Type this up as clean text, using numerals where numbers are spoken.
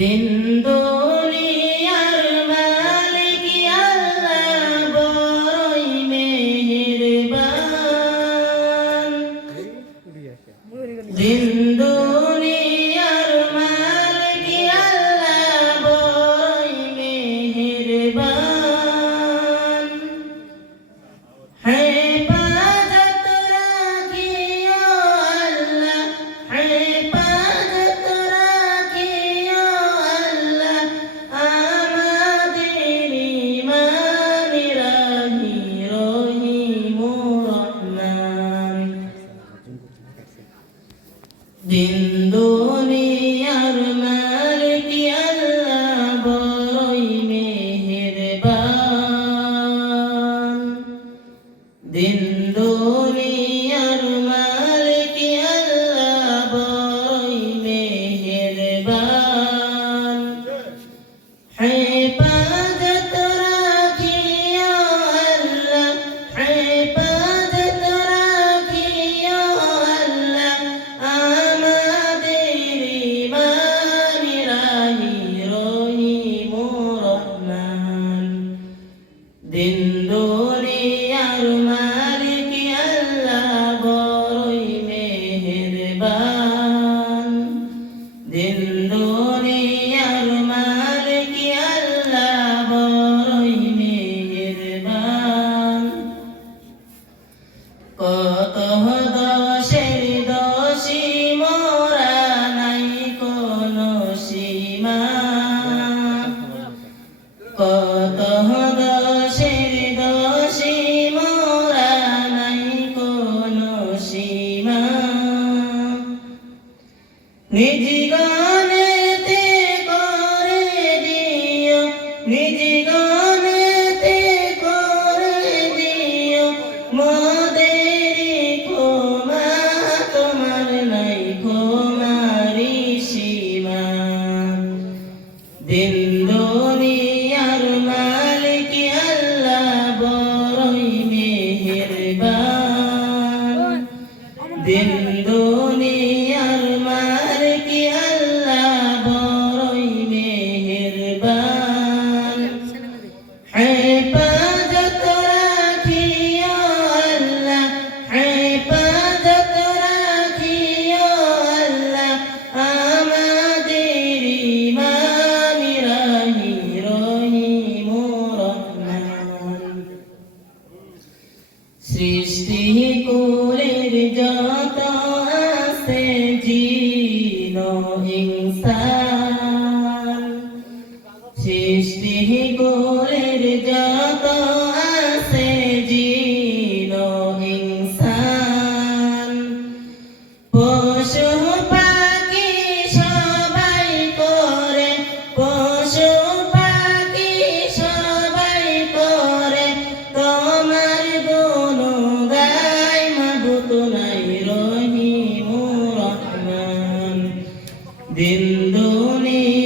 দিন দুনিয়ার মালিক আল্লাহ বড়ই মেহেরবান। দিন দুনিয়ার মালিক আল্লাহ বড়ই মেহেরবান। হেফাজত রাখিও আল্লাহ, হেফাজত রাখিও আল্লাহ আমাদের ইমান রাহি রহিম রহমান। দিন দুনিয়ার মালিক আল্লাহ বড়ই মেহেরবান। দিন দুনিয়ার মালিক আল্লাহ বড়ই মেহেরবান। হেফাজত রাখিও আল্লাহ, হেফাজত রাখিও আল্লাহ আমাদের ইমান রাহি রহিম রহমান। দিন দুনিয়ার মালিক আল্লাহ বড়ই মেহেরবান। দিন দুনিয়ার মালিক আল্লাহ বড়ই মেহেরবান। কত দোষের দোষী মোরা নাই কোনো সীমা। কত দোষের দোষী মোরা নাই কোনো সীমা। নিজ গণেতে করে দিও, নিজ গণেতে করে দিও মোদের ক্ষমা, তোমার নাই ক্ষমারি সীমা। দিন দুনিয়ার মালিক আল্লাহ বড়ই মেহেরবান। দিন দুনিয়ার মালিক আল্লাহ বড়ই মেহেরবান। হেফাজত রাখিও আল্লাহ, হেফাজত রাখিও আল্লাহ আমাদের ইমান রাহি রহিম রহমান। সৃষ্টি কুলের যত আছে জিন ইনসান, সৃষ্টি কুলের যত আছে জিন ইনসান, পশু পাখি সবাই করে, পশু পাখি সবাই করে তোমার গুণগান মাবুদ নাই রহিম রহমান। দিন দুনিয়া